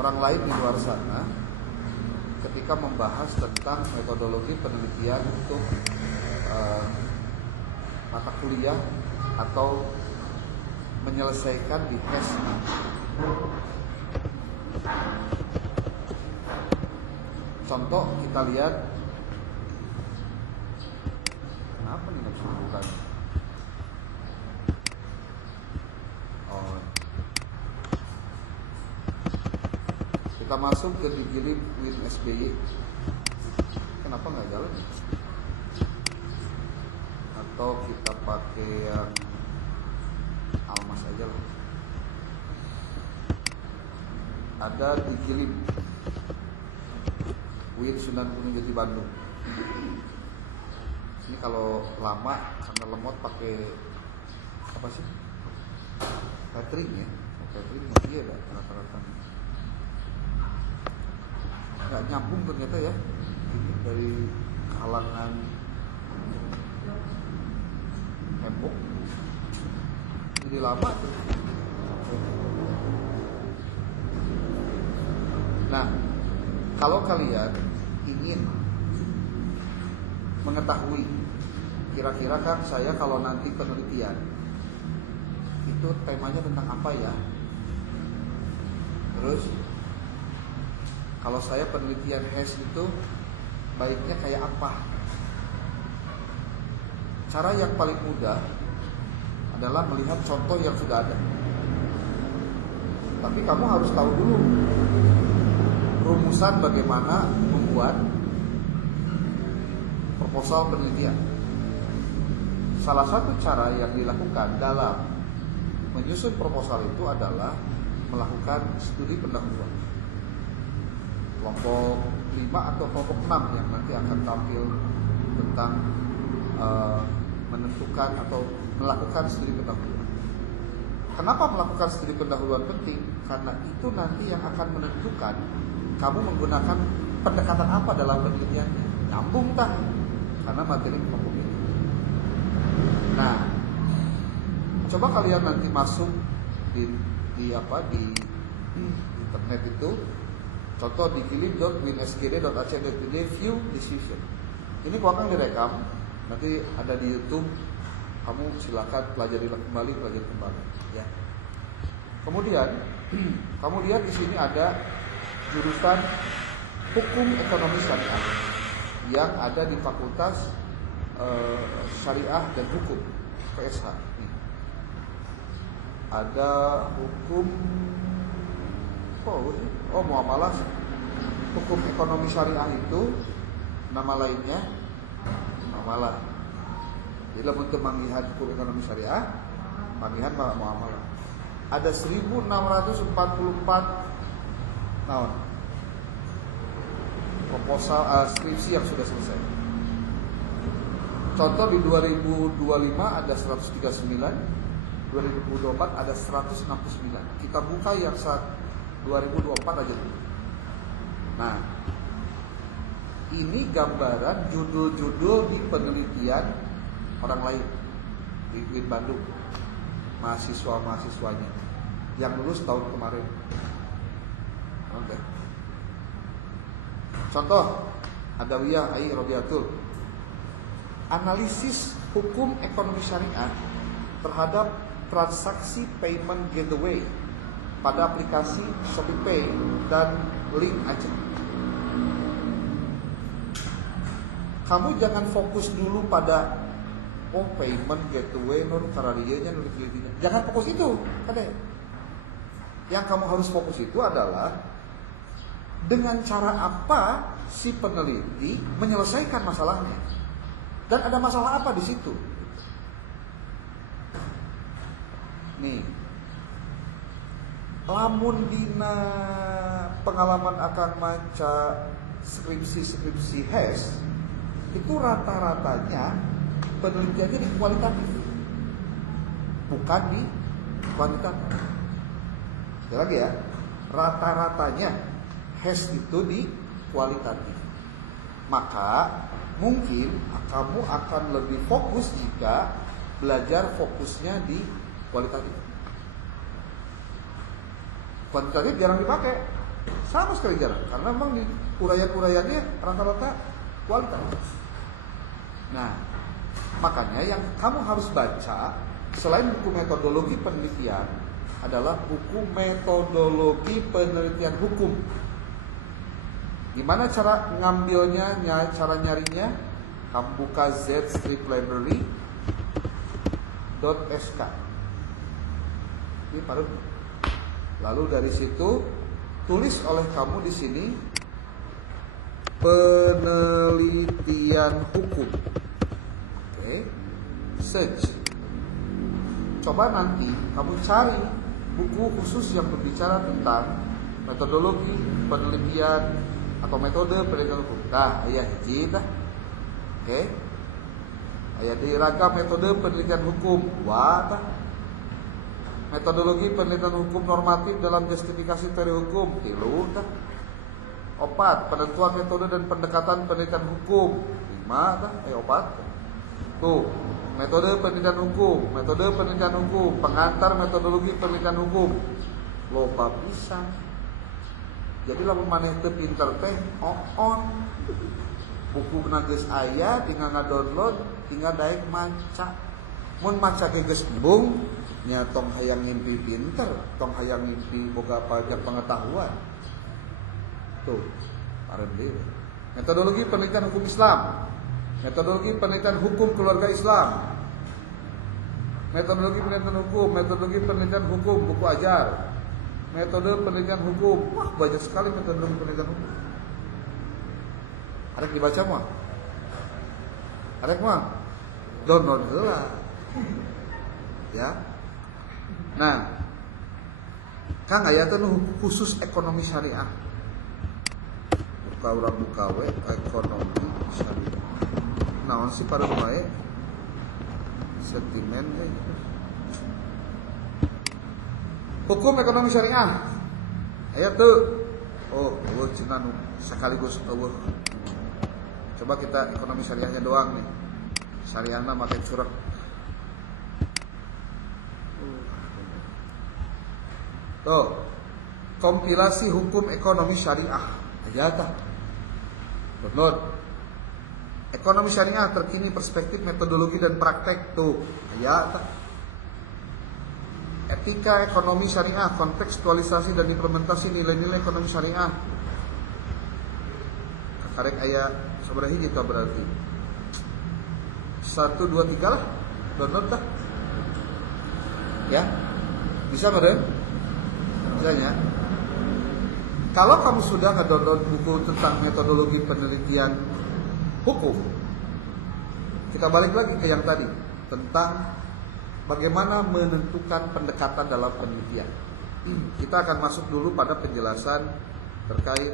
orang lain di luar sana ketika membahas tentang metodologi penelitian untuk mata kuliah atau menyelesaikan di HES. Contoh kita lihat, kenapa nih nggak bisa bukan? Kita masuk ke Digilib Win SBY. Kenapa nggak jalan? Atau kita pakai yang Almas aja lah. Ada Digilib Win Sunan Gunung Jati Bandung. Ini kalau lama karena lemot pakai apa sih? Catering ya. Catering masih ada rata-rata. Nggak nyambung ternyata ya. Ini dari kalangan Epok. Jadi lama tuh. Nah, kalau kalian ingin mengetahui kira-kira kan saya kalau nanti penelitian itu temanya tentang apa ya, terus kalau saya penelitian HES itu baiknya kayak apa, cara yang paling mudah adalah melihat contoh yang sudah ada. Tapi kamu harus tahu dulu rumusan bagaimana membuat proposal penelitian. Salah satu cara yang dilakukan dalam menyusun proposal itu adalah melakukan studi pendahuluan. Kelompok 5 atau kelompok 6 yang nanti akan tampil tentang menentukan atau melakukan studi pendahuluan. Kenapa melakukan studi pendahuluan penting? Karena itu nanti yang akan menentukan kamu menggunakan pendekatan apa dalam penelitiannya. Nyambung tak? Karena materi kelompok ini. Nah, coba kalian nanti masuk di internet itu, contoh di digilib.winsgd.ac.id view decision. Ini gua akan direkam, nanti ada di YouTube. Kamu silakan pelajari kembali ya. Kemudian kamu lihat di sini ada jurusan Hukum Ekonomi Syariah yang ada di Fakultas Syariah dan Hukum PSH. Ada hukum muamalah. Hukum Ekonomi Syariah itu nama lainnya muamalah. Jadi untuk melihat hukum ekonomi syariah, panggilan muamalah. Ada 1644 proposal skripsi yang sudah selesai. Contoh di 2025 ada 139, 2024 ada 169. Kita buka yang saat 2024 aja dulu. Nah, ini gambaran judul-judul di penelitian orang lain di UIN Bandung, mahasiswa-mahasiswanya yang lulus tahun kemarin. Oke. Contoh, Adawiyah Ai Robiatul, analisis hukum ekonomi syariah terhadap transaksi payment gateway pada aplikasi ShopeePay dan Link Aja. Kamu jangan fokus dulu pada payment gateway karadianya penelitiannya. Jangan fokus itu, ada. Yang kamu harus fokus itu adalah dengan cara apa si peneliti menyelesaikan masalahnya. Dan ada masalah apa di situ? Nih, lamun dina pengalaman akan maca skripsi HES itu rata-ratanya penelitiannya di kualitatif, bukan di kuantitatif. Sekali lagi ya, rata-ratanya HES itu di kualitatif. Maka mungkin kamu akan lebih fokus jika belajar fokusnya di kualitatif. Kuantitatif jarang dipakai. Sama sekali jarang, karena memang di uraian-uraiannya rata-rata kualitas. Nah, makanya yang kamu harus baca selain buku metodologi penelitian adalah buku metodologi penelitian hukum. Gimana cara ngambilnya, cara nyarinya? Kamu buka zstriplibrary.sk. Ini baru. Lalu dari situ tulis oleh kamu di sini penelitian hukum. Oke. Search. Coba nanti kamu cari buku khusus yang berbicara tentang metodologi penelitian atau metode penelitian hukum. Nah, ayah hiji dah. Oke. Ayah di ragam metode penelitian hukum. Wah, tah. Metodologi penelitian hukum normatif dalam justifikasi teori hukum. Tilu tah. 4. Penentuan metode dan pendekatan penelitian hukum. 5 tah. 4. Tuh. Metode penelitian hukum, metode penelitian hukum, pengantar metodologi penelitian hukum. Loba pisan. Jadi lamun maneh teu pinter teh on. Buku geus aya, tinggal ngadownload, tinggal daek maca. Mun maca ge geus embung, nya tong hayang ngimpi pinter, tong hayang ngimpi boga pajak pengetahuan. Tuh, parem deui. Metodologi penelitian hukum Islam. Metodologi penelitian hukum keluarga Islam. Metodologi penelitian hukum, metodologi penelitian hukum buku ajar. Metode penelitian hukum. Wah, banyak sekali metodologi penelitian hukum. Ada dibaca mah? Ada mah? Download heula. Ya. Nah, Kang aya teh khusus ekonomi syariah. Buka urang buka we ekonomi syariah. Naon sih para pemain sentimen hukum ekonomi syariah ayat tuh cina sekaligus coba kita ekonomi syariahnya doang nih syariahnya makin surat tuh kompilasi hukum ekonomi syariah aja tah download. Ekonomi syariah terkini perspektif metodologi dan praktek tuh ya. Etika ekonomi syariah kontekstualisasi dan implementasi nilai-nilai ekonomi syariah. Karek aya sabaraha hiji tah berarti 1 2 3 lah download dah. Ya. Bisa meureun? Bisanya. Kalau kamu sudah ngedownload buku tentang metodologi penelitian hukum, kita balik lagi ke yang tadi tentang bagaimana menentukan pendekatan dalam penelitian. Kita akan masuk dulu pada penjelasan terkait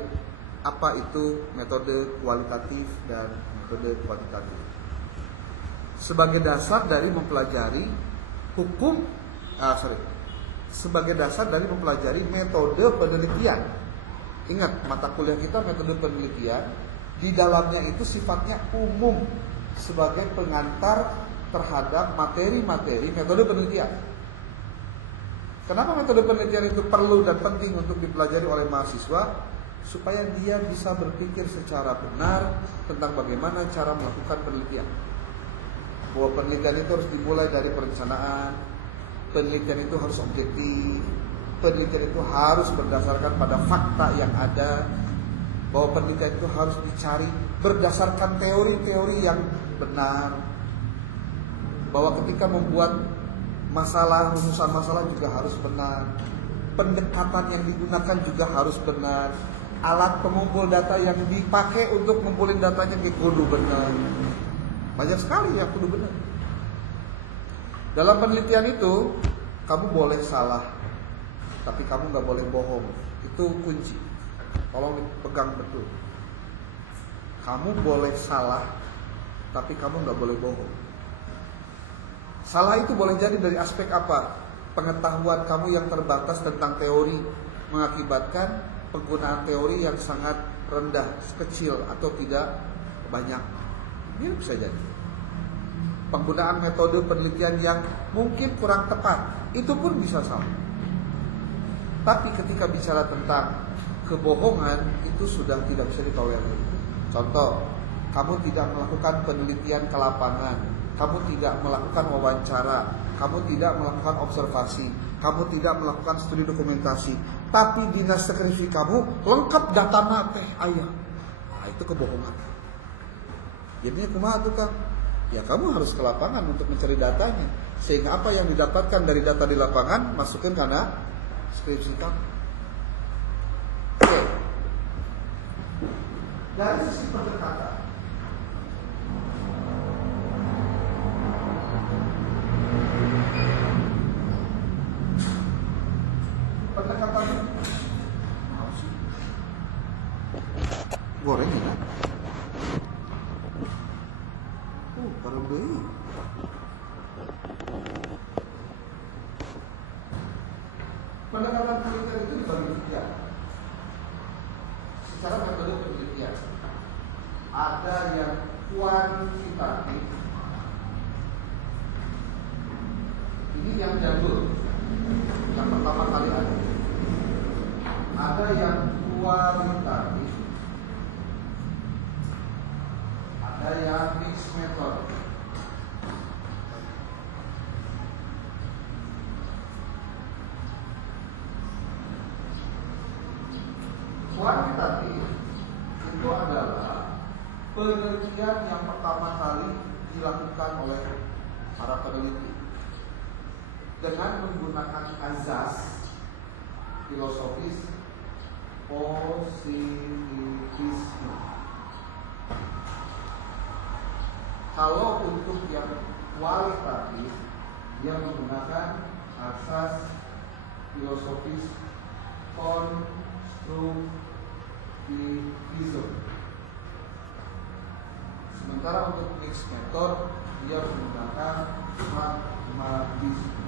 apa itu metode kualitatif dan metode kuantitatif. Sebagai dasar dari mempelajari sebagai dasar dari mempelajari metode penelitian. Ingat, mata kuliah kita metode penelitian. Di dalamnya itu sifatnya umum sebagai pengantar terhadap materi-materi metode penelitian. Kenapa metode penelitian itu perlu dan penting untuk dipelajari oleh mahasiswa? Supaya dia bisa berpikir secara benar tentang bagaimana cara melakukan penelitian. Bahwa penelitian itu harus dimulai dari perencanaan, penelitian itu harus objektif, penelitian itu harus berdasarkan pada fakta yang ada, bahwa penelitian itu harus dicari berdasarkan teori-teori yang benar, bahwa ketika membuat masalah, rumusan masalah juga harus benar, pendekatan yang digunakan juga harus benar, alat pengumpul data yang dipakai untuk ngumpulin datanya kudu benar. Banyak sekali yang kudu benar. Dalam penelitian itu kamu boleh salah, tapi kamu gak boleh bohong. Itu kunci. Tolong dipegang betul. Kamu boleh salah, tapi kamu gak boleh bohong. Salah itu boleh jadi dari aspek apa? Pengetahuan kamu yang terbatas tentang teori mengakibatkan penggunaan teori yang sangat rendah, kecil atau tidak banyak. Ini bisa jadi. Penggunaan metode penelitian yang mungkin kurang tepat, itu pun bisa salah. Tapi ketika bicara tentang kebohongan itu sudah tidak bisa ditolerir. Contoh, kamu tidak melakukan penelitian ke lapangan, kamu tidak melakukan wawancara, kamu tidak melakukan observasi, kamu tidak melakukan studi dokumentasi, tapi dinas skripsi kamu lengkap data teh ayah. Nah, itu kebohongan. Jadinya kumaha tuh Kang? Ya kamu harus ke lapangan untuk mencari datanya, sehingga apa yang didapatkan dari data di lapangan masukin karena skripsi kamu. Oke. Dari sisi pendekatan, goreng ya. Baru beli. Pendekatan penelitian itu dibagi tiga. Secara metode penelitian, ada yang kuantitatif. Ini yang jadul, yang pertama kali ada. Ada yang kualitatif, ada yang mixed method. Kuantitatif itu adalah penelitian yang pertama kali dilakukan oleh para peneliti dengan menggunakan azas filosofis positivisme. Kalau untuk yang kualitatif, dia menggunakan asas filosofis konstruktivisme. Sementara untuk mixed method, dia menggunakan pragmatisme.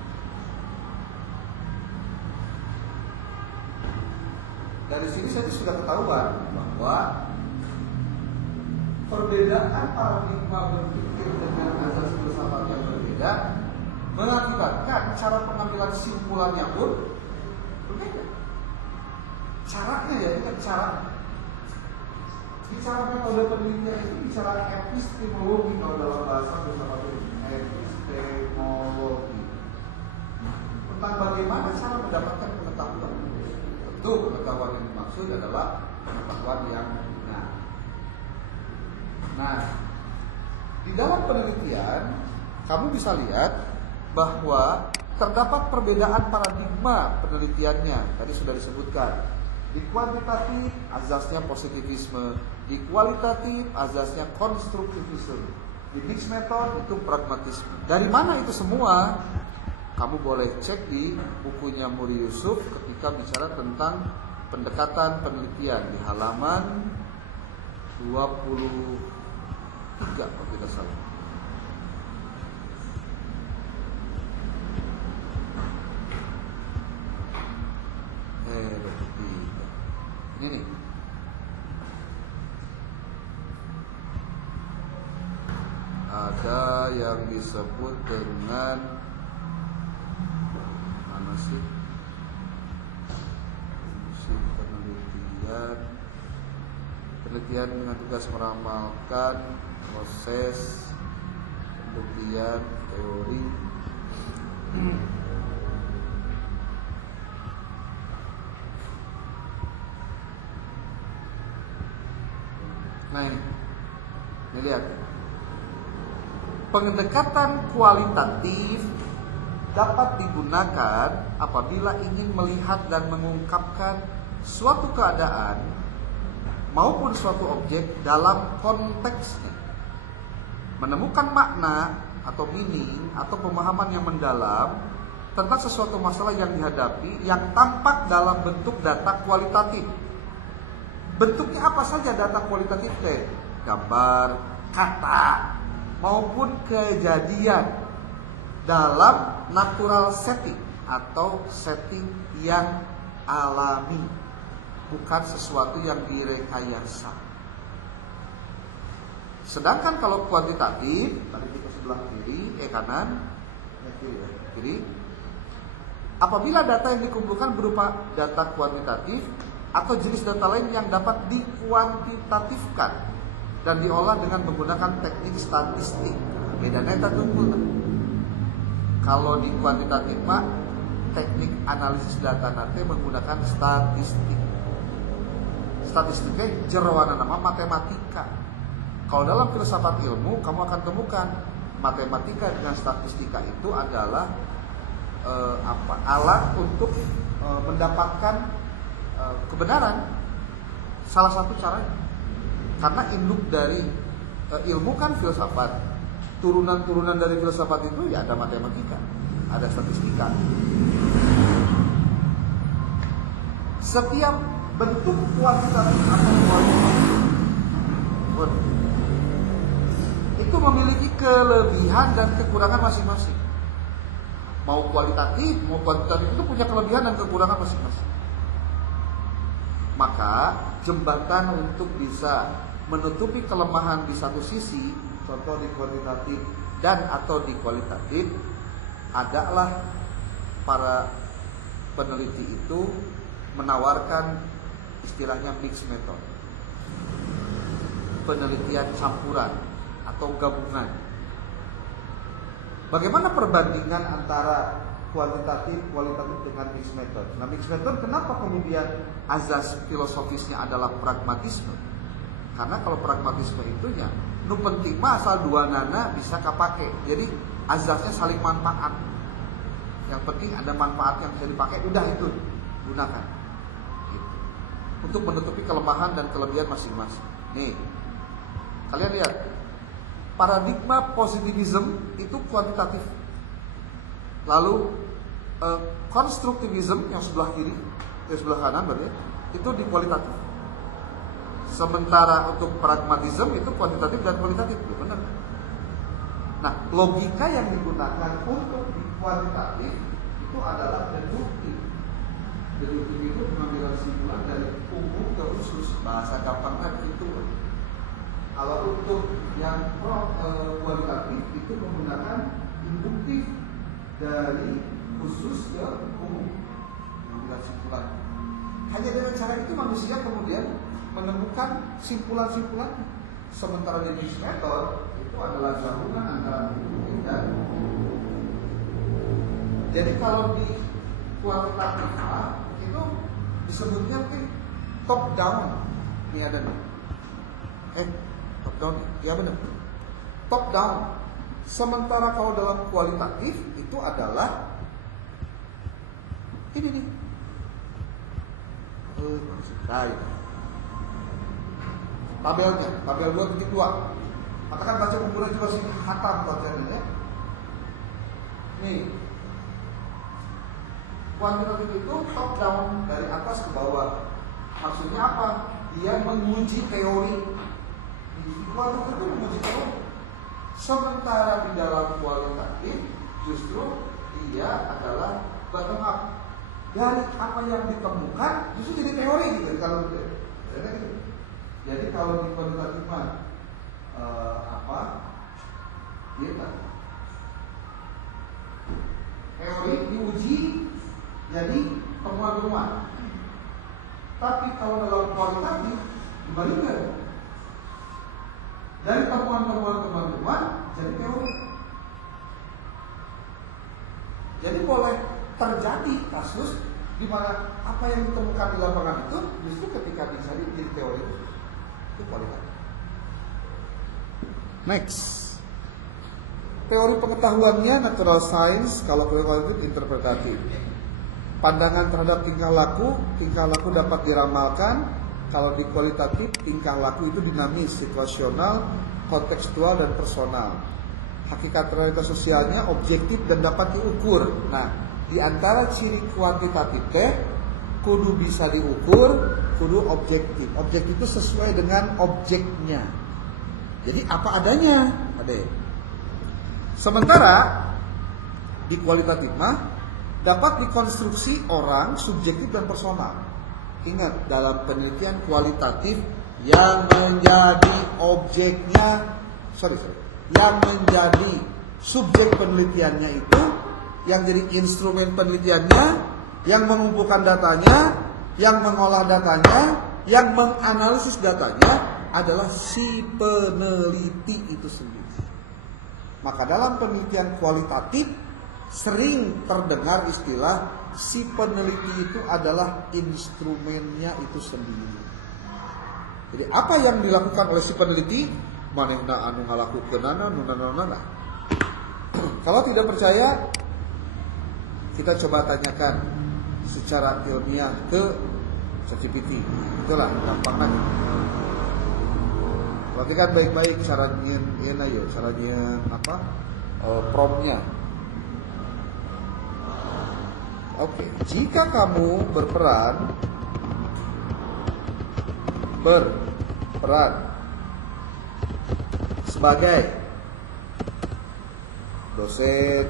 Dari sini saja sudah ketahuan bahwa perbedaan paradigma berpikir dengan azas filsafat yang berbeda mengakibatkan cara pengambilan simpulannya pun berbeda. Caranya ya, itu cara. Bicara metode penelitian itu bicara epistemologi kalau dalam bahasa filsafat itu epistemologi. Tentang bagaimana cara mendapatkan pengetahuan. Tentu pengetahuan yang dimaksud adalah pengetahuan yang benar. Nah, di dalam penelitian kamu bisa lihat bahwa terdapat perbedaan paradigma penelitiannya. Tadi sudah disebutkan. Di kuantitatif azasnya positivisme, di kualitatif azasnya konstruktivisme, di mixed method itu pragmatisme. Dari mana itu semua? Kamu boleh cek di bukunya Muri Yusuf ketika bicara tentang pendekatan penelitian di halaman 23 kalau tidak salah. Ini nih. Ada yang disebut dengan mana sih? Fungsi penelitian dengan tugas meramalkan proses penelitian teori. Nah ini lihat, pendekatan kualitatif dapat digunakan apabila ingin melihat dan mengungkapkan suatu keadaan maupun suatu objek dalam konteksnya, menemukan makna atau meaning atau pemahaman yang mendalam tentang sesuatu masalah yang dihadapi yang tampak dalam bentuk data kualitatif. Bentuknya apa saja data kualitatif teh? Gambar, kata, maupun kejadian dalam natural setting atau setting yang alami, bukan sesuatu yang direkayasa. Sedangkan kalau kuantitatif, tadi kita sebelah kiri, kanan, kiri. apabila data yang dikumpulkan berupa data kuantitatif atau jenis data lain yang dapat dikuantitatifkan dan diolah dengan menggunakan teknik statistik. Bedanya itu tumpul. Kalau di kuantitatif mah teknik analisis data nanti menggunakan statistik. Statistiknya jeroan nama matematika. Kalau dalam filsafat ilmu kamu akan temukan matematika dengan statistika itu adalah alat untuk mendapatkan kebenaran. Salah satu caranya. Karena induk dari ilmu kan filsafat. Turunan-turunan dari filsafat itu ya ada matematika, ada statistika. Setiap bentuk kuantitatif atau kualitatif itu memiliki kelebihan dan kekurangan masing-masing. Mau kualitatif, mau kuantitatif itu punya kelebihan dan kekurangan masing-masing. Maka jembatan untuk bisa menutupi kelemahan di satu sisi, contoh di kuantitatif dan atau di kualitatif, adalah para peneliti itu menawarkan istilahnya mixed method, penelitian campuran atau gabungan. Bagaimana perbandingan antara kualitatif dengan mixed method? Nah, mixed method kenapa kemudian azas filosofisnya adalah pragmatisme? Karena kalau pragmatisme itunya nu penting mah asal dua nana bisa kapake. Jadi azasnya saling manfaat. Yang penting ada manfaat yang bisa dipakai, udah itu gunakan. Gitu. Untuk menutupi kelemahan dan kelebihan masing-masing. Nih, kalian lihat paradigma positivism itu kuantitatif. Lalu konstruktivism yang sebelah kiri, yang sebelah kanan berarti itu di kualitatif. Sementara untuk pragmatism itu kuantitatif dan kualitatif, benar. Nah, logika yang digunakan untuk di kuantitatif itu adalah deduktif. Deduktif itu pengambilan kesimpulan dari umum ke khusus, bahasa gampangnya itu. Kalau untuk yang kualitatif itu menggunakan induktif dari khusus ke umum, mengambil kesimpulan. Hanya dengan cara itu manusia kemudian menemukan simpulan-simpulan. Sementara di mixed method itu adalah gabungan antara induktif dan umum. Jadi kalau di kualitatif itu disebutnya top down. Ini ada nih. Top down, ya benar. Top down. Sementara kalau dalam kualitatif itu adalah ini nih. Tabelnya, tabel 2.2. Katakan baca bukunya juga sih khatam bacanya ya. Nih. Kuantitatif itu top down dari atas ke bawah. Maksudnya apa? Dia menguji teori. Kualitatif itu menguji teori. Sementara di dalam kualitatif justru dia adalah bottom up. Dari apa yang ditemukan justru jadi teori gitu kalau gitu. Jadi kalau di kualitatif teori diuji jadi temuan-temuan. Tapi kalau dalam kualitatif dibalikan. Dari temuan-temuan jadi teori. Jadi boleh terjadi kasus di mana apa yang ditemukan di lapangan itu justru ketika bisa jadi teori itu kualitatif. Next, teori pengetahuannya natural science, kalau kualitatif interpretatif. Pandangan terhadap tingkah laku dapat diramalkan. Kalau di kualitatif, tingkah laku itu dinamis, situasional, kontekstual, dan personal. Hakikat realitas sosialnya objektif dan dapat diukur. Nah, di antara ciri kuantitatif kudu bisa diukur, kudu objektif. Objektif itu sesuai dengan objeknya. Jadi apa adanya, Ade. Sementara di kualitatif dapat dikonstruksi orang, subjektif dan personal. Ingat, dalam penelitian kualitatif yang menjadi objeknya, yang menjadi subjek penelitiannya yang jadi instrumen penelitiannya, yang mengumpulkan datanya, yang mengolah datanya, yang menganalisis datanya adalah si peneliti itu sendiri. Maka dalam penelitian kualitatif sering terdengar istilah si peneliti itu adalah instrumennya itu sendiri. Jadi apa yang dilakukan oleh si peneliti, manehna anu ngalakukeunana nunana. Kalau tidak percaya, kita coba tanyakan secara ilmiah ke ChatGPT. Itulah gampangnya. Perhatikan baik-baik cara nyeun ya, cara nyeun promptnya. Oke, jika kamu berperan sebagai dosen,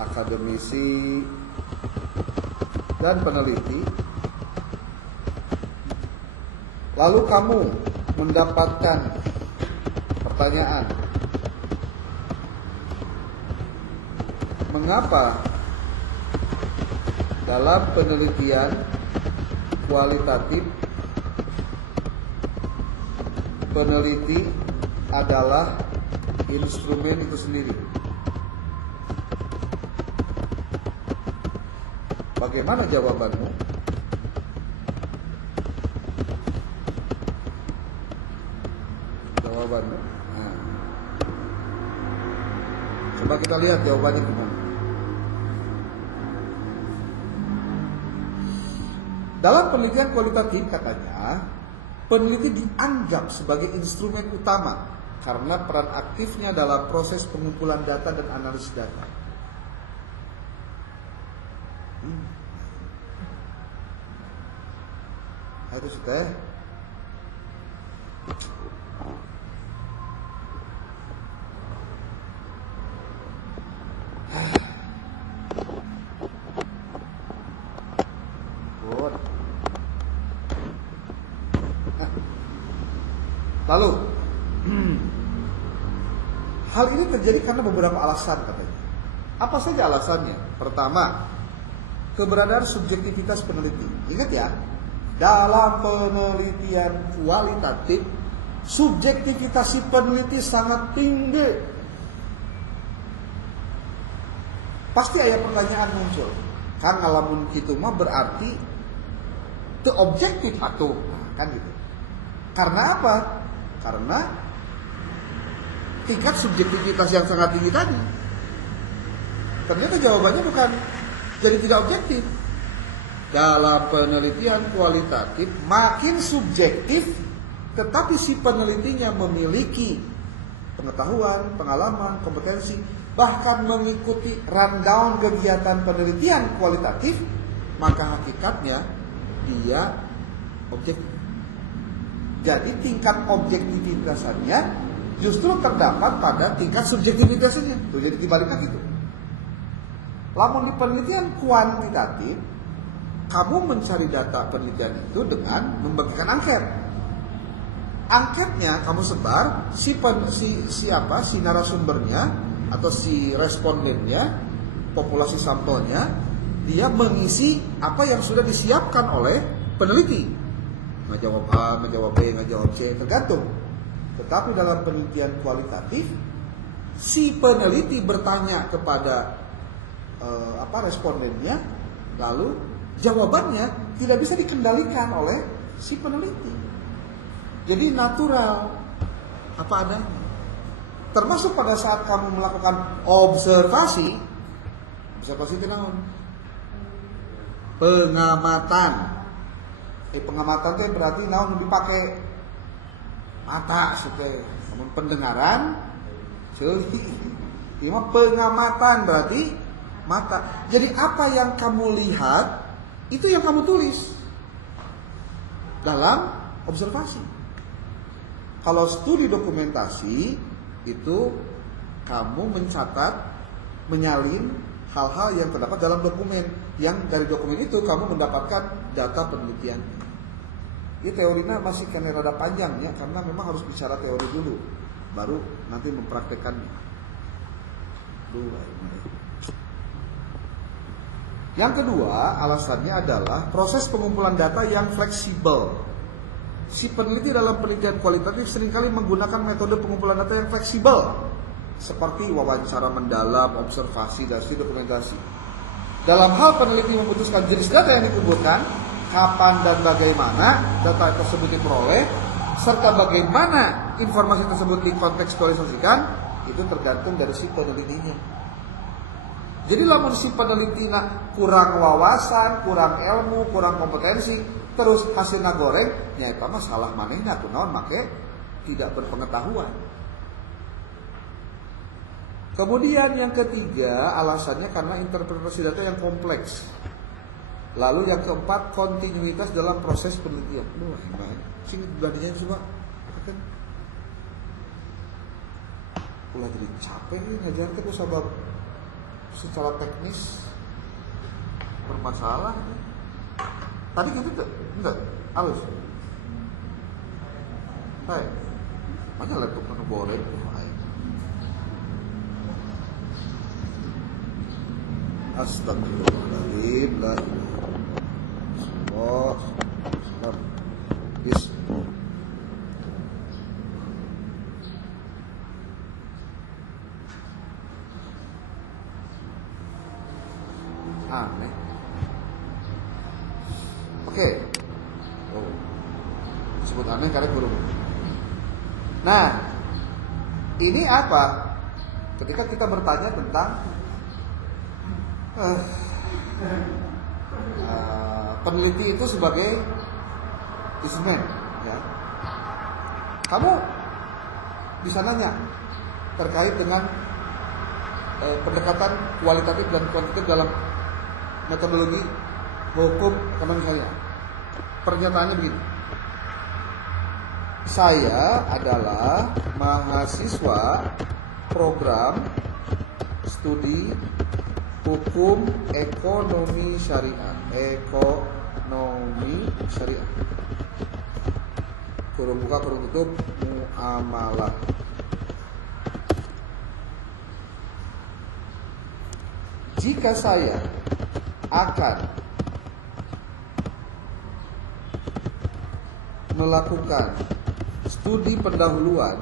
akademisi, dan peneliti, lalu kamu mendapatkan pertanyaan, mengapa dalam penelitian kualitatif peneliti adalah instrumen itu sendiri? Bagaimana jawabanmu? Nah, coba kita lihat jawabannya gimana. Dalam penelitian kualitatif katanya, peneliti dianggap sebagai instrumen utama karena peran aktifnya dalam proses pengumpulan data dan analisis data. Itu sih teh. Lalu hal ini terjadi karena beberapa alasan katanya. Apa saja alasannya? Pertama, keberadaan subjektivitas peneliti. Ingat ya, dalam penelitian kualitatif subjektivitas si peneliti sangat tinggi. Pasti ada pertanyaan muncul. Kan ngalamun kitu mah berarti itu objektif atuh, kan gitu. Karena apa? Karena tingkat subjektivitas yang sangat tinggi tadi. Ternyata jawabannya bukan jadi tidak objektif. Dalam penelitian kualitatif makin subjektif, tetapi si penelitinya memiliki pengetahuan, pengalaman, kompetensi, bahkan mengikuti rundown kegiatan penelitian kualitatif, maka hakikatnya dia objektif. Jadi tingkat objektivitasnya justru terdapat pada tingkat subjektivitasnya. Tuh, jadi dibaliknya gitu. Lamun di penelitian kuantitatif, kamu mencari data penelitian itu dengan membagikan angket. Angketnya kamu sebar, si narasumbernya atau si respondennya, populasi sampelnya, dia mengisi apa yang sudah disiapkan oleh peneliti. Ngejawab A, ngejawab B, ngejawab C, tergantung. Tetapi dalam penelitian kualitatif, si peneliti bertanya kepada respondennya, lalu jawabannya tidak bisa dikendalikan oleh si peneliti. Jadi natural, apa adanya. Termasuk pada saat kamu melakukan observasi itu naon? Pengamatan. Pengamatan itu berarti naon dipakai mata supaya pendengaran. Ini mah pengamatan berarti mata. Jadi apa yang kamu lihat itu yang kamu tulis dalam observasi. Kalau studi dokumentasi itu kamu mencatat, menyalin hal-hal yang terdapat dalam dokumen, yang dari dokumen itu kamu mendapatkan data penelitian. Ini teorinya masih kena rada panjang ya, karena memang harus bicara teori dulu, baru nanti mempraktekannya. Yang kedua, alasannya adalah proses pengumpulan data yang fleksibel. Si peneliti dalam penelitian kualitatif seringkali menggunakan metode pengumpulan data yang fleksibel, seperti wawancara mendalam, observasi, dan dokumentasi. Dalam hal peneliti memutuskan jenis data yang dikumpulkan, kapan dan bagaimana data tersebut diperoleh, serta bagaimana informasi tersebut dikontekstualisasikan, itu tergantung dari si penelitinya. Jadi lamun si peneliti kurang wawasan, kurang ilmu, kurang kompetensi, terus hasilnya goreng, ya itu mah salah manehna kunaon make tidak berpengetahuan. Kemudian yang ketiga, alasannya karena interpretasi data yang kompleks. Lalu yang keempat, kontinuitas dalam proses penelitian. Wah, gimana? Sing gantinya coba. Kan ulah jadi capek nih ngajar teh sabab secara teknis bermasalah. Tadi gitu tuh, enggak, halus. Hai, mana laptop mana boleh? Astagfirullahaladzim, la ilaha illallah. Aneh. Oke. Oh. Disebut aneh karena guru. Nah, ini apa? Ketika kita bertanya tentang peneliti itu sebagai instrumen, ya. Kamu bisa nanya terkait dengan pendekatan kualitatif dan kuantitatif dalam metodologi hukum ekonomi syariah. Pernyataannya begini. Saya adalah mahasiswa program studi hukum ekonomi syariah. Ekonomi syariah. Kurung buka kurung tutup muamalah. Jika saya akan melakukan studi pendahuluan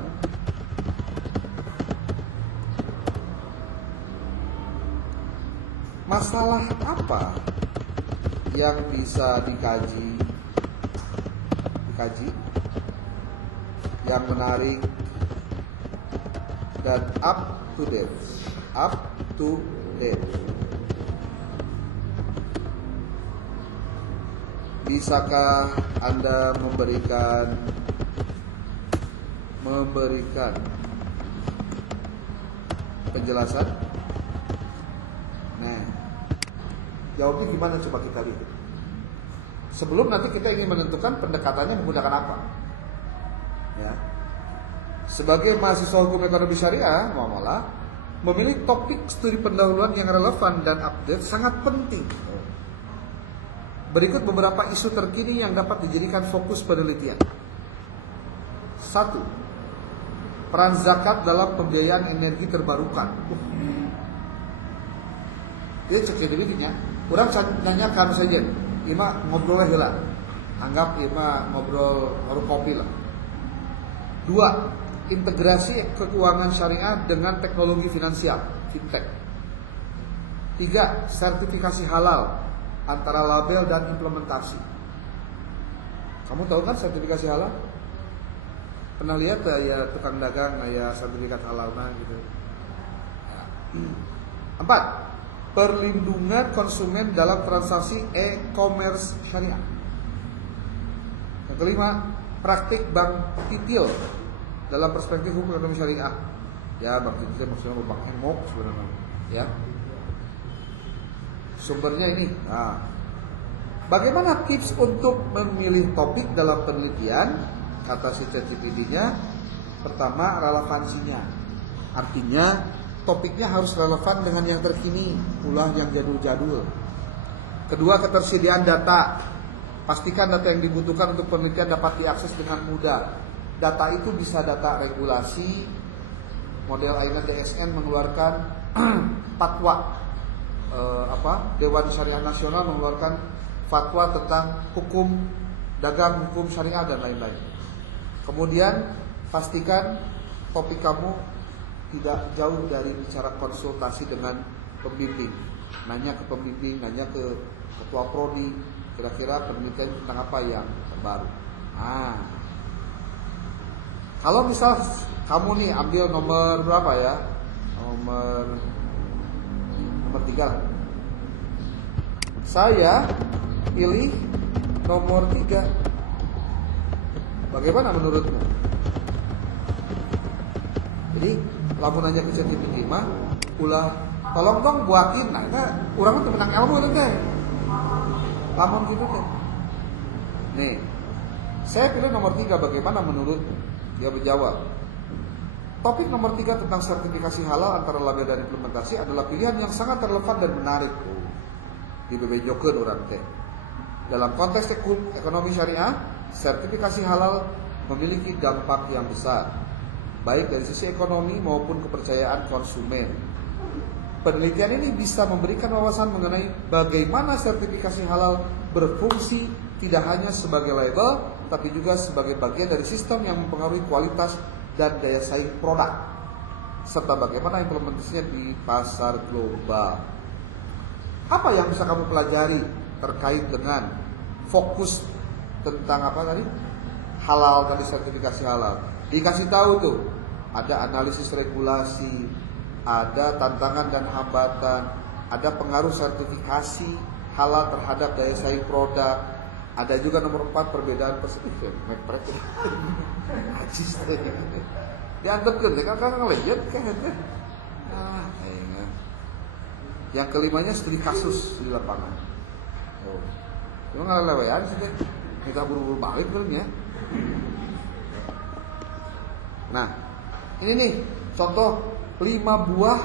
masalah apa yang bisa dikaji yang menarik dan up to date. Bisakah Anda memberikan penjelasan? Nah, jawabnya gimana coba kita lihat. Sebelum nanti kita ingin menentukan pendekatannya menggunakan apa. Ya. Sebagai mahasiswa hukum ekonomi syariah, muamalah, memilih topik studi pendahuluan yang relevan dan update sangat penting. Berikut beberapa isu terkini yang dapat dijadikan fokus penelitian. 1. Peran zakat dalam pembiayaan energi terbarukan. Dia cek jadi begini. Orang nanyakan saja, ima ngobrol lah. Anggap ima ngobrol warung kopi lah. 2. Integrasi keuangan syariah dengan teknologi finansial, fintech. 3. Sertifikasi halal antara label dan implementasi. Kamu tahu kan sertifikasi halal? Pernah lihat ya tukang dagang ya sertifikat halal mah gitu. 4. Perlindungan konsumen dalam transaksi e-commerce syariah. Yang kelima, praktik bank titil dalam perspektif hukum ekonomi syariah. Ya, bank titil maksudnya bank emok sebenarnya. Ya. Sumbernya ini. Nah, bagaimana tips untuk memilih topik dalam penelitian? Kata si ChatGPT-nya, pertama relevansinya. Artinya topiknya harus relevan dengan yang terkini, ulah yang jadul-jadul. Kedua, ketersediaan data. Pastikan data yang dibutuhkan untuk penelitian dapat diakses dengan mudah. Data itu bisa data regulasi. Model AINA DSN mengeluarkan fatwa Dewan Syariah Nasional mengeluarkan fatwa tentang hukum dagang, hukum syariah dan lain-lain. Kemudian pastikan topik kamu tidak jauh dari bicara konsultasi dengan pembimbing. Nanya ke pembimbing, nanya ke ketua prodi, kira-kira penelitian tentang apa yang terbaru. Kalau misal kamu nih ambil nomor berapa ya? Nomor 3. Saya pilih nomor 3. Bagaimana menurutmu? Jadi, lamun nanya ke ChatGPT mah, ulah tolong dong buatin. Nah, itu urang teh menang ilmu teh. Lamun gitu teh. Nih, saya pilih nomor 3. Bagaimana menurutmu? Dia menjawab, topik nomor 3 tentang sertifikasi halal antara label dan implementasi adalah pilihan yang sangat relevan dan menarik. Dibebejokeun urang teh. Dalam konteks ekonomi syariah, sertifikasi halal memiliki dampak yang besar, baik dari sisi ekonomi maupun kepercayaan konsumen. Penelitian ini bisa memberikan wawasan mengenai bagaimana sertifikasi halal berfungsi tidak hanya sebagai label, tapi juga sebagai bagian dari sistem yang mempengaruhi kualitas dan daya saing produk, serta bagaimana implementasinya di pasar global. Apa yang bisa kamu pelajari terkait dengan fokus tentang apa tadi? Halal tadi, sertifikasi halal. Dikasih tahu tuh, ada analisis regulasi, ada tantangan dan hambatan, ada pengaruh sertifikasi halal terhadap daya saing produk. Ada juga nomor 4 perbedaan perspektif. Meprek. Ajis teh. Diantepkeun teh kan ngelejet kan teh. Yang kelimanya studi kasus di lapangan. Cuma ngalelewean sih teh. Kita buru-buru balik belum ya. Nah, ini nih contoh 5 buah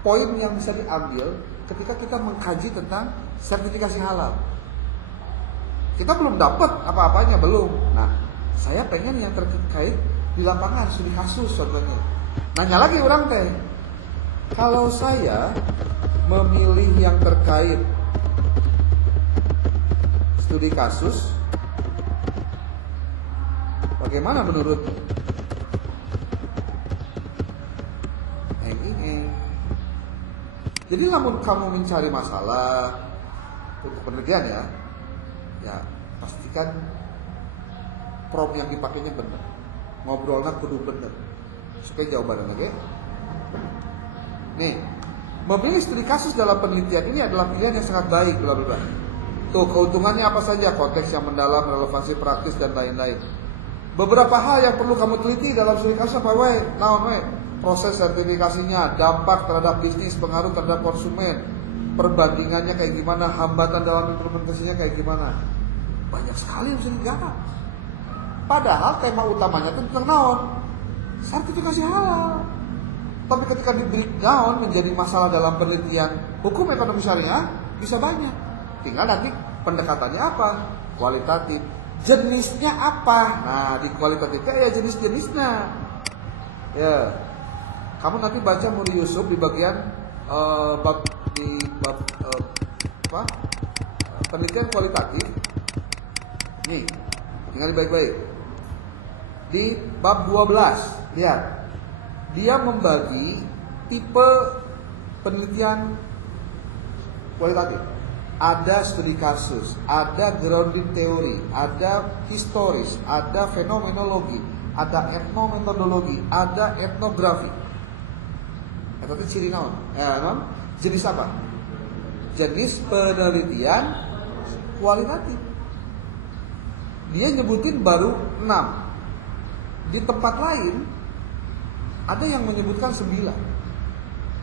poin yang bisa diambil ketika kita mengkaji tentang sertifikasi halal. Kita belum dapat apa-apanya, belum. Nah, saya pengen yang terkait di lapangan, studi kasus contohnya. Nanya lagi orang teh, kalau saya memilih yang terkait studi kasus, bagaimana menurut? Jadi lamun kamu mencari masalah untuk penelitian ya pastikan prompt yang dipakainya benar, ngobrolnya kudu benar supaya jawabannya lagi. Nih, memilih studi kasus dalam penelitian ini adalah pilihan yang sangat baik, bla bla bla. Tuh keuntungannya apa saja, konteks yang mendalam, relevansi praktis dan lain-lain. Beberapa hal yang perlu kamu teliti dalam studi kasus apa wae? Naon wae? Proses sertifikasinya, dampak terhadap bisnis, pengaruh terhadap konsumen, perbandingannya kayak gimana, hambatan dalam implementasinya kayak gimana. Banyak sekali yang bisa digarap. Padahal tema utamanya itu tentang naon? Sertifikasi halal. Tapi ketika di breakdown menjadi masalah dalam penelitian hukum ekonomi syariah, bisa banyak. Tinggal nanti pendekatannya apa? Kualitatif. Jenisnya apa? Nah, di kualitatifnya ya jenis-jenisnya. Ya. Kamu nanti baca Muri Yusuf di bagian bab penelitian kualitatif. Nih, tinggal baik-baik. Di bab 12, lihat. Dia membagi tipe penelitian kualitatif. Ada studi kasus, ada grounding teori, ada historis, ada fenomenologi, ada etnometodologi, ada etnografi. Itu ciri naon? Jenis apa? Jenis penelitian kualitatif. Dia nyebutin baru 6. Di tempat lain ada yang menyebutkan 9.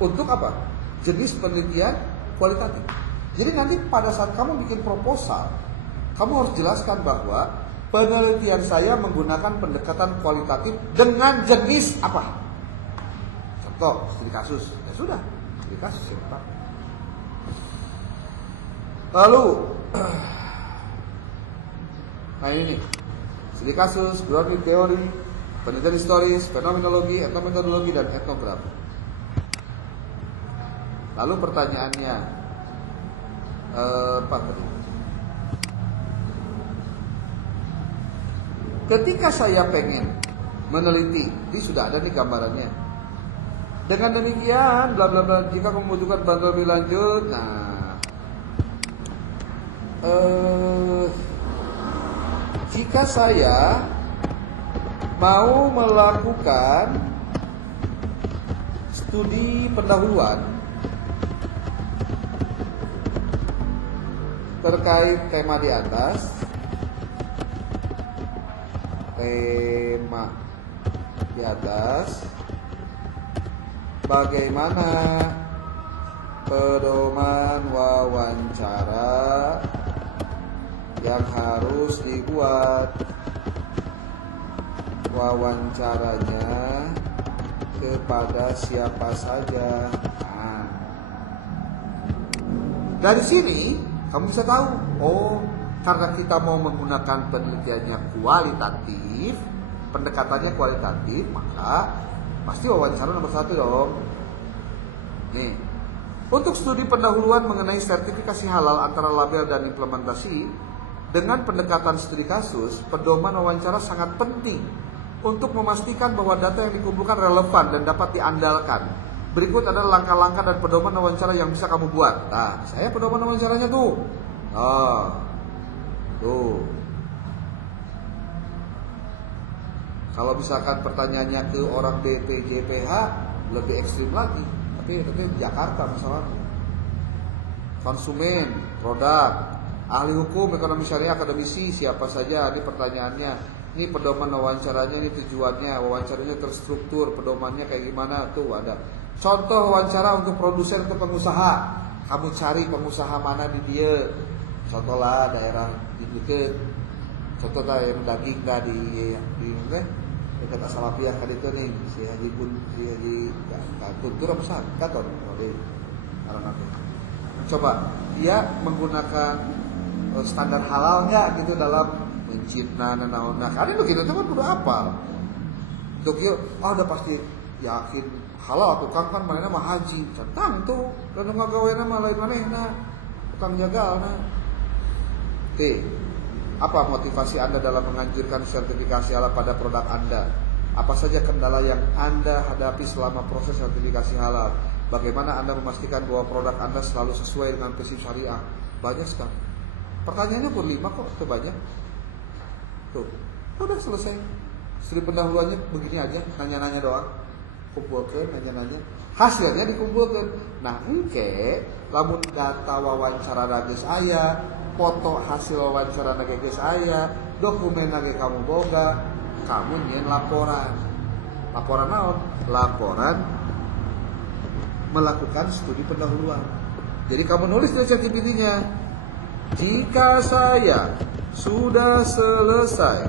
Untuk apa? Jenis penelitian kualitatif. Jadi nanti pada saat kamu bikin proposal, kamu harus jelaskan bahwa penelitian saya menggunakan pendekatan kualitatif dengan jenis apa? Contoh, studi kasus. Ya sudah, studi kasus ya Pak. Lalu nah ini nih, studi kasus, grounding teori, penelitian historis, fenomenologi, etnometodologi, dan etnografi. Lalu pertanyaannya, Apa tadi? Ketika saya pengen meneliti, ini sudah ada nih gambarannya. Dengan demikian, bla bla bla, jika membutuhkan bantuan lebih lanjut, jika saya mau melakukan studi pendahuluan terkait tema di atas, bagaimana pedoman wawancara yang harus dibuat, wawancaranya kepada siapa saja. Dari sini kamu bisa tahu, oh, karena kita mau menggunakan penelitiannya kualitatif, pendekatannya kualitatif, maka pasti wawancara nomor 1 dong. Nih, untuk studi pendahuluan mengenai sertifikasi halal antara label dan implementasi, dengan pendekatan studi kasus, pedoman wawancara sangat penting untuk memastikan bahwa data yang dikumpulkan relevan dan dapat diandalkan. Berikut adalah langkah-langkah dan pedoman wawancara yang bisa kamu buat. Nah, saya pedoman wawancaranya tuh. Tuh. Kalau misalkan pertanyaannya ke orang BPJPH lebih ekstrim lagi. Tapi Jakarta masalahnya. Konsumen, produk, ahli hukum, ekonomi syariah, akademisi, siapa saja ini pertanyaannya. Ini pedoman wawancaranya, ini tujuannya, wawancaranya terstruktur, pedomannya kayak gimana, tuh ada. Contoh wawancara untuk produsen, untuk pengusaha. Kamu cari pengusaha mana di dia. Contohlah daerah di dekat. Contoh yang daging dah di dekat Asalapiah kan itu nih, si Haji Guntur apa sih? Katon di Aranate. Coba dia menggunakan standar halal nggak gitu dalam mencipta nanaona. Karena begitu itu kan udah apa? Tokyo, udah pasti yakin halal tukang kan mainnya mah haji, centang tuh dan ngagaweuna mah lain manehna tukang jagalna. Apa motivasi Anda dalam menganjurkan sertifikasi halal pada produk Anda? Apa saja kendala yang Anda hadapi selama proses sertifikasi halal? Bagaimana Anda memastikan bahwa produk Anda selalu sesuai dengan prinsip syariah? Banyak sekali. Pertanyaannya pun 5 kok, itu banyak. Tuh, udah selesai. Studi pendahuluannya begini aja, nanya-nanya doang. Kumpulkan, nanya-nanya. Hasilnya dikumpulkan. Nah, lamun data wawancara geus aya, foto hasil wawancara geus aya, dokumen kamu boga, kamu nyen laporan. Laporan naon? Laporan melakukan studi pendahuluan. Jadi kamu nulis di ChatGPT-nya, jika saya sudah selesai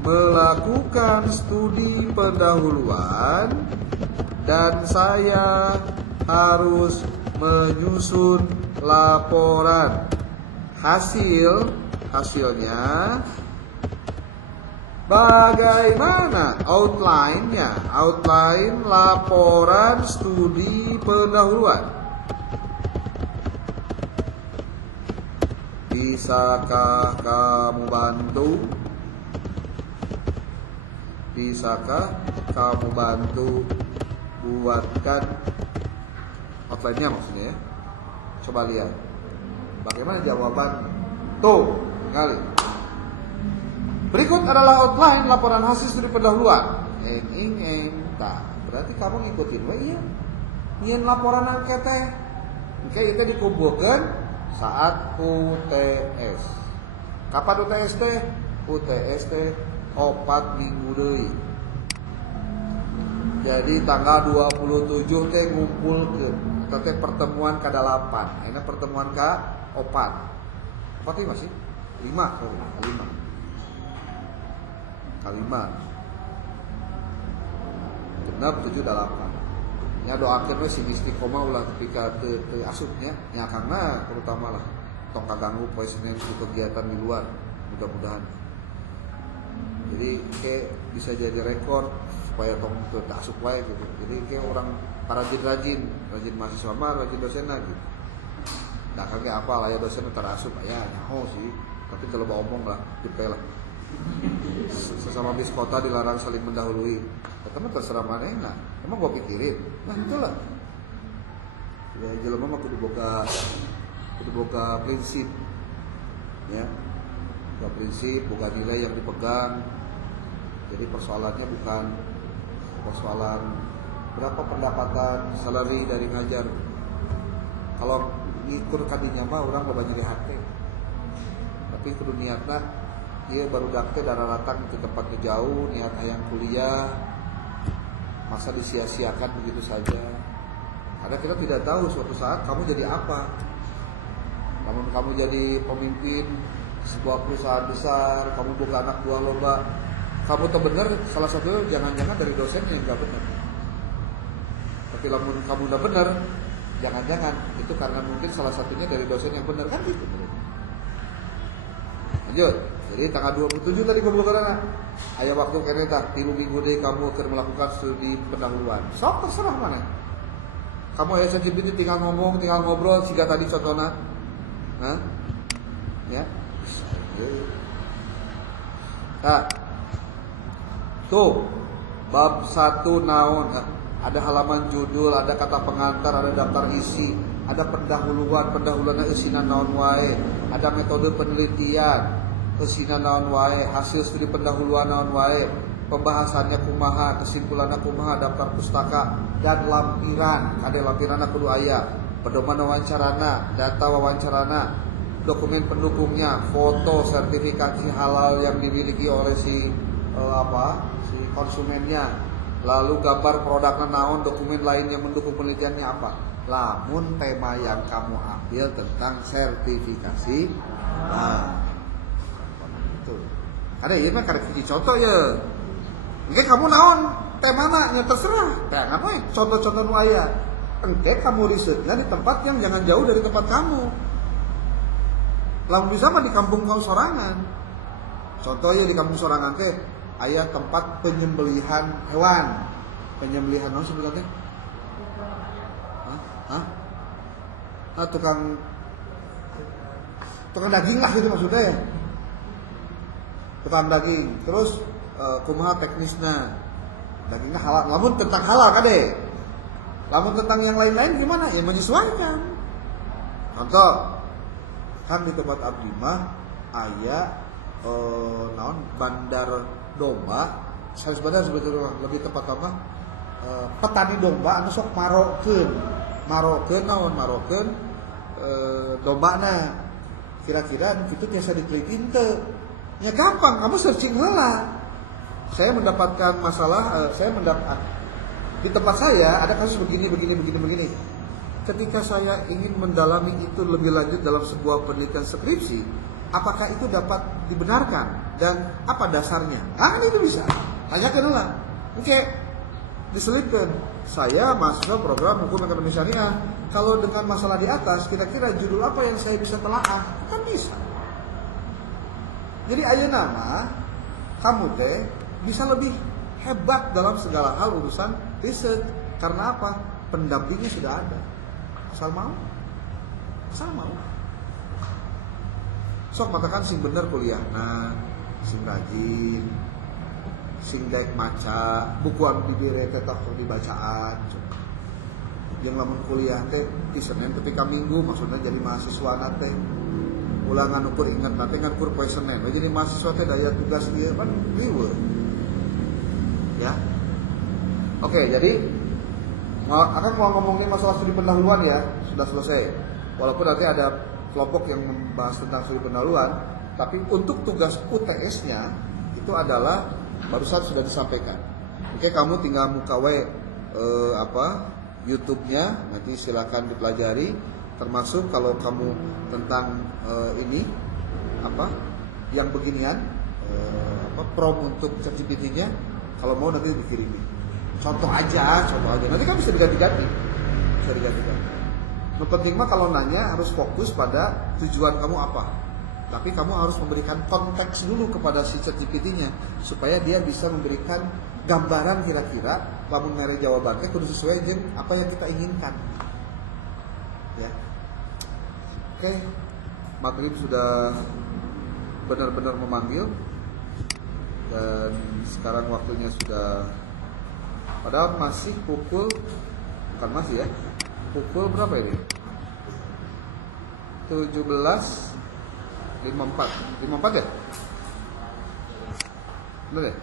melakukan studi pendahuluan dan saya harus menyusun laporan. Hasilnya bagaimana outline laporan studi pendahuluan. Bisakah kamu bantu buatkan outline-nya maksudnya ya. Coba lihat bagaimana jawaban. Tuh, kali. Berikut adalah outline laporan hasil studi pendahuluan. Berarti kamu ngikutin iya. Nyen laporan angket teh. Engke itu dikumpulkan saat UTS. Kapan UTS teh? UTS teh 4 minggu deui. Jadi tanggal 27 teh ngumpulkeun. Eta teh pertemuan ke-8. Ayeuna pertemuan ke-4. 4 ini masih 5 genep 7 8. Nya doakeun we sing istiqomah ulah ketika teu asupnya nya akangna terutama lah tong kaganggu poe Senin kegiatan di luar mudah-mudahan. Jadi kayak bisa jadi rekor supaya tong teu asup wae gitu. Jadi kayak orang rajin mahasiswa mah rajin dosen gitu. Dah kage apa lah ya dosen terasup ya nyaho sih. Tapi kalau mau omong lah, dipel lah. Sesama bis kota dilarang saling mendahului. Kata mah terserah mana enggak. Emang gua pikirin. Nah itulah. Ya jelema mah kudu boga prinsip. Ya. Boga prinsip, boga nilai yang dipegang. Jadi persoalannya bukan persoalan berapa pendapatan salary dari ngajar. Kalau ngikur kadinya mah orang loba nyeri hati. Tapi kudu niatna ieu baru dakte darah datang ke tempat jauh, niat hayang kuliah. Masa disia-siakan begitu saja. Karena kita tidak tahu suatu saat kamu jadi apa. Namun kamu jadi pemimpin sebuah perusahaan besar, kamu buka anak buah loba, kamu tuh bener, salah satu jangan-jangan dari dosen yang gak benar. Tapi namun kamu udah benar, jangan-jangan itu karena mungkin salah satunya dari dosen yang benar kan gitu. Lanjut. Jadi tanggal 27 tadi pembongkaran. Aya waktu kene tah 3 minggu deui kamu akan melakukan studi pendahuluan. Sok terserah mana. Kamu aya ChatGPT tinggal ngomong, tinggal ngobrol siga tadi contohna. Hah? Ya. Nah. Tuh. Bab 1 naon? Ada halaman judul, ada kata pengantar, ada daftar isi, ada pendahuluan eusina naon wae, ada metode penelitian, eusina naon wae, hasil studi pendahuluan naon wae, pembahasannya kumaha, kesimpulannya kumaha, daftar pustaka dan lampiran. Kade lampiranna kudu aya, pedoman wawancarana, data wawancarana, dokumen pendukungnya, foto sertifikasi halal yang dimiliki oleh si konsumennya, lalu gambar produknya naon, dokumen lain yang mendukung penelitiannya apa. Lamun tema yang kamu ambil tentang sertifikasi, nah itu. Ada ieu mah karek hiji contoh ya. Engke kamu naon temana nya terserah. Teh ngapain contoh-contoh nu aya. Engke kamu risetna di tempat yang jangan jauh dari tempat kamu. Lamun bisa mah di kampung kamu sorangan. Contohnya di kampung sorangan teh aya tempat penyembelihan hewan. Penyembelihan naon sebutannya? Tukang daging lah gitu maksudnya. Tukang daging. Terus kumaha teknisna? Dagingnya halal. Lamun tentang halal kade. Lamun tentang yang lain-lain gimana? Ya menyesuaikan. Contoh, kan di tempat abdi mah aya naon bandar domba. Saya sebetulnya lebih tepat apa? Petani domba anu sok marokeun dombana. Kira-kira itu biasa diteliti teu. Ya gampang, kamu searching heula. Saya mendapatkan masalah, di tempat saya ada kasus begini. Ketika saya ingin mendalami itu lebih lanjut dalam sebuah penelitian skripsi, apakah itu dapat dibenarkan dan apa dasarnya? Itu bisa. Tanyakan heula. Oke. Diselipkan. Saya mahasiswa program hukum ekonomi syariah. Kalau dengan masalah di atas, kira-kira judul apa yang saya bisa telaah? Kan bisa. Jadi ayeuna mah kamu teh bisa lebih hebat dalam segala hal urusan riset. Karena apa? Pendampingnya sudah ada. Asal mau. Sok matakan sing bener kuliah. Nah, sing rajin, sing daek maca, bukuan di dire teh dibacaan. Yang lamun kuliah teh di Senin ketika Minggu maksudnya jadi mahasiswa teh ulangan ukur ingat nanti kan ukur poe Senin. Jadi mahasiswa teh daya tugas ieu kan riweuh. Ya. Oke, jadi akan mau ngomongin masalah studi pendahuluan ya, sudah selesai. Walaupun nanti ada kelompok yang membahas tentang studi pendahuluan, tapi untuk tugas UTS-nya itu adalah barusan sudah disampaikan. Oke, kamu tinggal buka YouTube-nya, nanti silakan dipelajari. Termasuk kalau kamu tentang ini yang beginian, prom untuk ChatGPT-nya, kalau mau nanti dikirimi. Contoh aja. Nanti kan bisa diganti-ganti. Yang penting mah kalau nanya harus fokus pada tujuan kamu apa. Tapi kamu harus memberikan konteks dulu kepada si ChatGPT-nya supaya dia bisa memberikan gambaran kira-kira lamun mere jawabannya kudu sesuai jeung apa yang kita inginkan. Ya. Oke, maghrib sudah benar-benar memanggil. Dan sekarang waktunya sudah, padahal masih pukul, bukan masih ya, pukul berapa ini? 17.54 ya? Bener ya?